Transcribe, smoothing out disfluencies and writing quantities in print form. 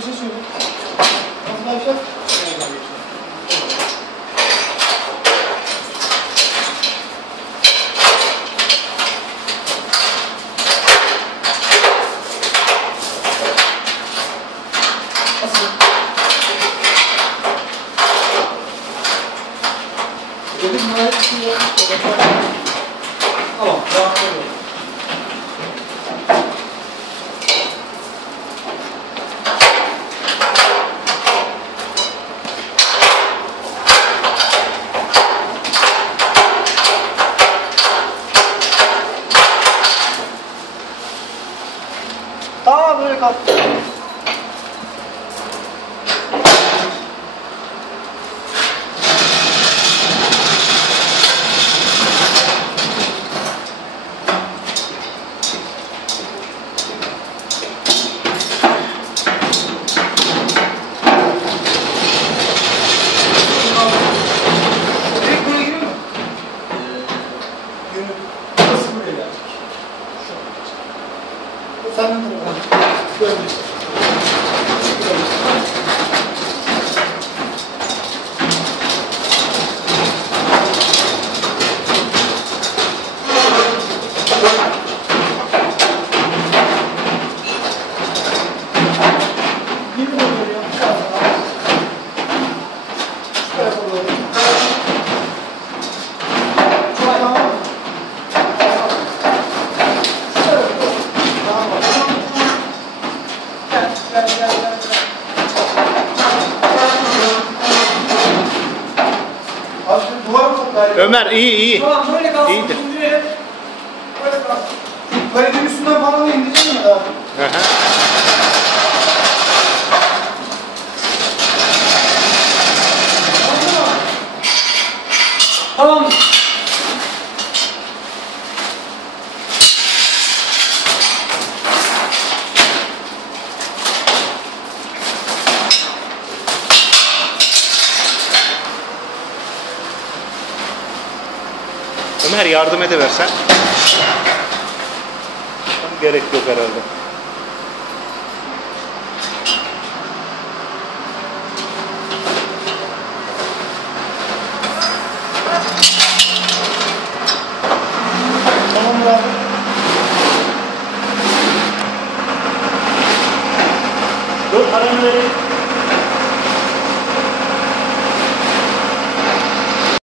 bir şey söyle. Nasıl yapacağız? Dedim bunlar bir şey yok. Tamam, rahat oluyor. Tamam, böyle kalk. Sen de böyle. Ömer iyi. Tamam, böyle kalsın. İyidir. Böyle kalsın. Kayıtın üstünden falan da indireceğim mi daha? Tamam. Ömer yardım ediversen. Gerek yok herhalde.